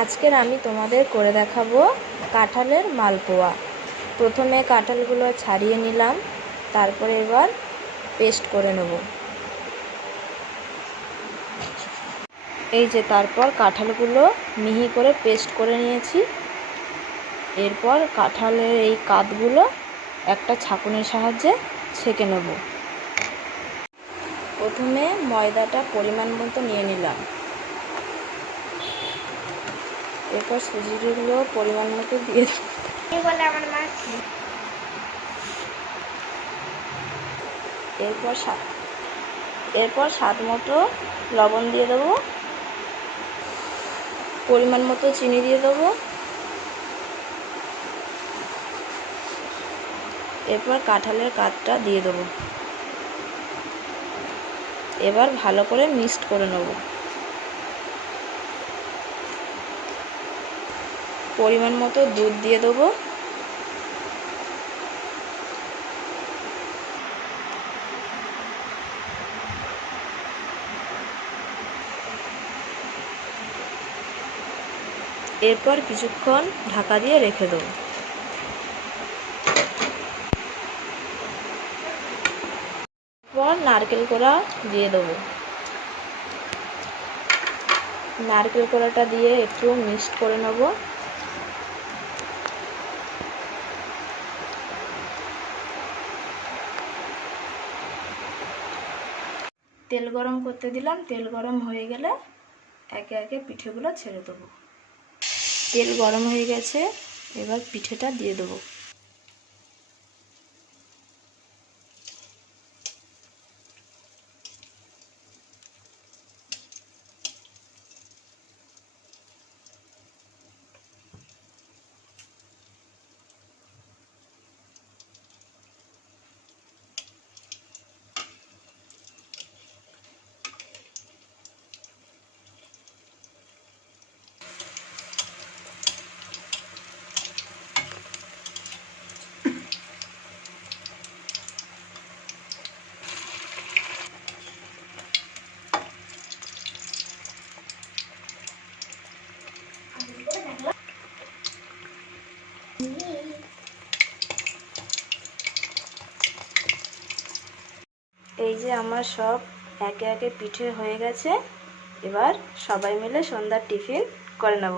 আজকের আমি তোমাদের করে দেখাবো কাঁঠালের মালপোয়া। প্রথমে কাঁঠালগুলো ছাড়িয়ে নিলাম, তারপরে এবার পেস্ট করে নেব। এই যে তারপর কাঁঠালগুলো মিহি করে পেস্ট করে নিয়েছি। এরপর কাঁঠালের এই কাতগুলো একটা ছাঁকুনির সাহায্যে ছেঁকে নেব। প্রথমে ময়দাটা পরিমাণ মতো নিয়ে নিলাম, এরপর সুজিগুলো পরিমাণ মতো দিয়ে দেব। এরপর স্বাদ মতো লবণ দিয়ে দেবো, পরিমাণ মতো চিনি দিয়ে দেবো। এরপর কাঁঠালের কাতটা দিয়ে দেবো। এবার ভালো করে মিক্সড করে নেব। পরিমাণ মতো দুধ দিয়ে দেবো। এরপর কিছুক্ষণ ঢাকা দিয়ে রেখে দেবো। এরপর নারকেল কোড়া দিয়ে দেবো। নারকেল কোড়াটা দিয়ে একটু মিক্সড করে নেব। তেল গরম করতে দিলাম, তেল গরম হয়ে গেলে একে একে পিঠেগুলো ছেড়ে দেবো। তেল গরম হয়ে গেছে, এবার পিঠেটা দিয়ে দেবো। এই যে আমার সব একে একে পিঠে হয়ে গেছে। এবার সবাই মিলে সন্ধ্যার টিফিন করে নেব।